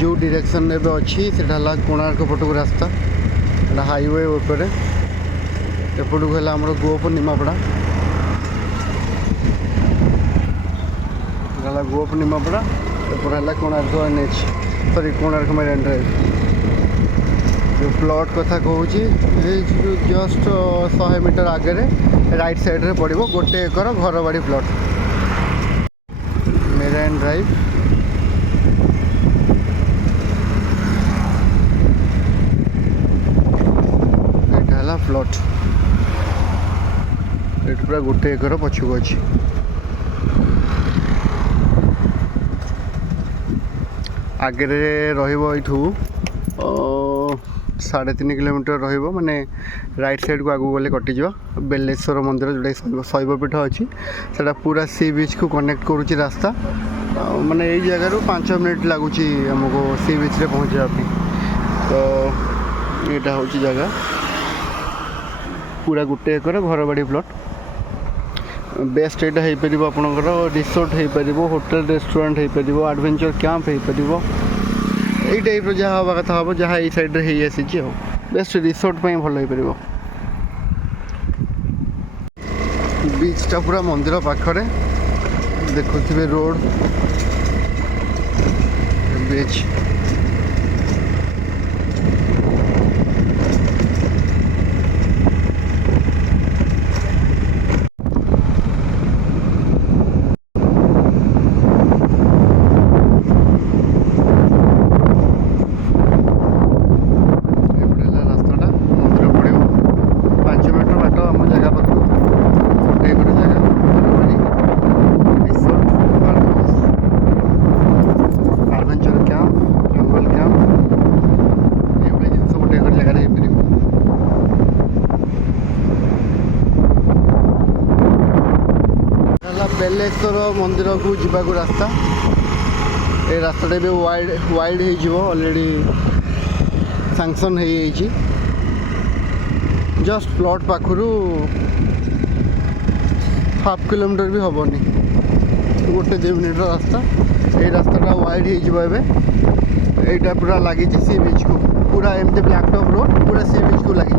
जो डायरेक्शन एबे अच्छी से कोणार्क पटक रास्ता हाईवे ऊपर एपटू है आम गोप निमापड़ा गोप निमापड़ा एपट है Konark NH sorry Konark marine drive जो प्लॉट कथा कहूँ जस्ट 100 मीटर आगे राइट साइड रे पड़ो गोटे एकर घर बाड़ी प्लॉट मरीन ड्राइव यहाँ है प्लॉट ये पूरा गोटे एकर पछुक अच्छी आगे रही 3.5 किलोमीटर रने राइट साइड को आगू गले कटिज बेलेश्वर मंदिर जोटा शैवपीठ अच्छी से पूरा सी बीच को कनेक्ट करुच्ची रास्ता माने यही जगह 5 मिनट लगुच आमको सी बीच रे पहुँचापी तो यहाँ हूँ जगह पूरा गोटे एकर घर बाड़ी प्लॉट बेस्ट यहाँ हो पार आपंकर रिसोर्ट हो पार होटेल रेस्टोरेंट हो पार एडवेंचर कैंप हो पार यही टाइप जहाँ हवा कथा हम जहाँ ये साइड रे आसी बेस्ट रिसोर्ट भल हो पार बीचटा पूरा मंदिर पाखरे देखुवे रोड बीच बेलेश्वर मंदिर को जीवाक रास्ता ये रास्ता भी वाइड हो ऑलरेडी सैंक्शन हो जस्ट प्लॉट पाखु हाफ किलोमीटर भी हेनी गोटे 2 मिनट रास्ता ये रास्ता वाइड होटा पूरा लगी सी बीच को पूरा एमती ब्लैक टॉप रोड पूरा सी बीच को लगी